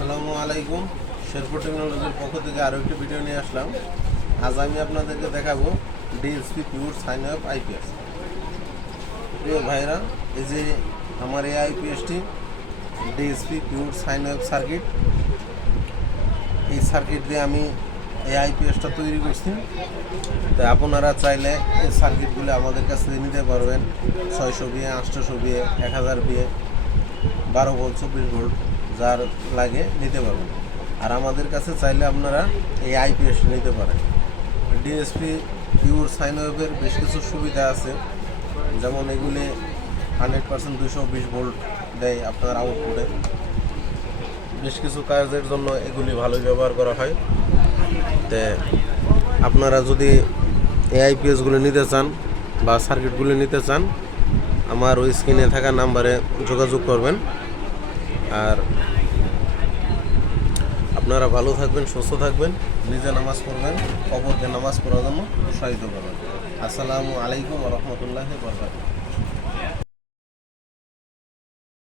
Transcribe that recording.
আসসালামু আলাইকুম। শেরপুর টেকনোলজির পক্ষ থেকে আরও একটি ভিডিও নিয়ে আসলাম। আজ আমি আপনাদেরকে দেখাবো DSP pure sign up IPS. প্রিয় ভাইরা, এই যে আমার এই আইপিএসটি DSP pure sign up circuit. এই সার্কিট দিয়ে আমি এই আইপিএসটা তৈরি করছি। তো আপনারা চাইলে এই সার্কিটগুলো আমাদের কাছ থেকে নিতে পারবেন। 600 বিয়ে, 800 বিয়ে, 1000 বিয়ে, 12 ভোল্ট, 24 ভোল্ট, যার লাগে নিতে পারবেন। আর আমাদের কাছে চাইলে আপনারা এই আইপিএস নিতে পারেন। ডিএসপি পিওর সাইন ওয়েভের বেশ কিছু সুবিধা আছে, যেমন এগুলি 100% 220 ভোল্ট দেয় আপনার আউটপুটে। বেশ কিছু কাজের জন্য এগুলি ভালোই ব্যবহার করা হয়। তো আপনারা যদি এই আইপিএসগুলো নিতে চান বা সার্কিটগুলো নিতে চান, আমার ওই স্ক্রিনে থাকা নাম্বারে যোগাযোগ করবেন। আর আপনারা ভালো থাকবেন, সুস্থ থাকবেন, নিজে নামাজ পড়বেন, অপরকে নামাজ পড়ার জন্য উৎসাহিত করবেন। আসসালামু আলাইকুম ওয়া রাহমাতুল্লাহি ওয়া বারাকাতুহু।